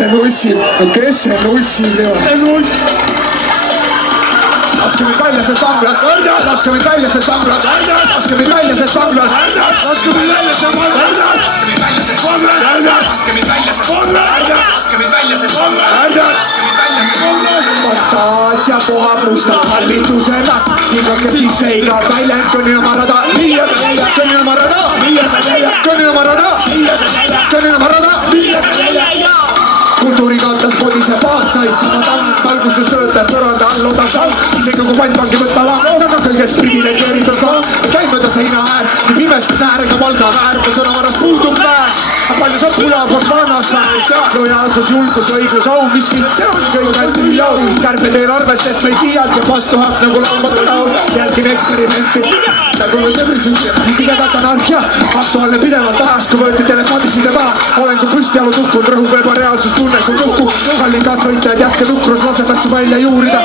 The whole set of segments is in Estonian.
see nussib? No kes see nussib? Laske meid välja sest vanglast! Laske meid välja sest vanglast! Laske meid välja sest vanglast! Laske meid välja sest vanglast! Laske meid välja sest vanglast! Laske meid välja sest vanglast! Laske meid välja sest vanglast! Laske meid välja sest vanglast! Fantasia puhab musta hallitusena, hingake sisse iga väljend, kõnnina marada, kõnnina marada, kõnnina marada, kõnnina marada, kultuurikattas podise baassaid, sama tamm valgustes töötab põranda all odav saal, isegi kui pantvangi võtta laag, aga kõigest privilegeeritud saal, käib mööda seina äär, nii pimestas äärega valga väär, kui sõnavaras puudub väär, aga palju saab pulapot vannas väär, lojaalsus, julgus, õiglus, au, miskit, see on kõik ainult üliau, kärbed eelarves, sest meid liialt ja vastu haak nagu lambade laul, jälgin eksperimenti, nagu võtta prüsündi, pidevat anarhia, aktuaalne pidevalt tahas, kui võeti telefoniside maha, olen kui püstialu tuhkunud, rõhub juba reaalsustunne, kui nuhku, hallin kasvõitajad, jätke nukrus, laseb asju välja juurida.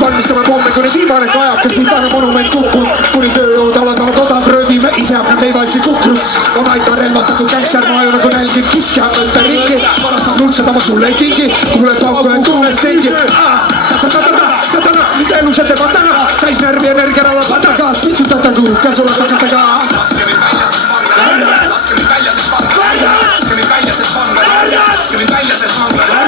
Valmistame pomme, kuni viimane kajakas, siin tahe monument kukkunud, kuni tööjõud alandavad odav röövime, ise hakkan leivassi kukrust. On aitan relvastatud gängster, ma aju nagu nälgib kiskja, mõtta ringi, varastab nultsed, aga sulle ei kingi, kuuled pauku ja tuulest tingi. Satana, mida elu see teeb täna, täis närvi energia rauda pataga, pitsutatagu, käsule takataga. Laske meid välja sest vanglast, laske meid välja sest vanglast, laske meid välja sest vanglast, laske meid välja sest vanglast.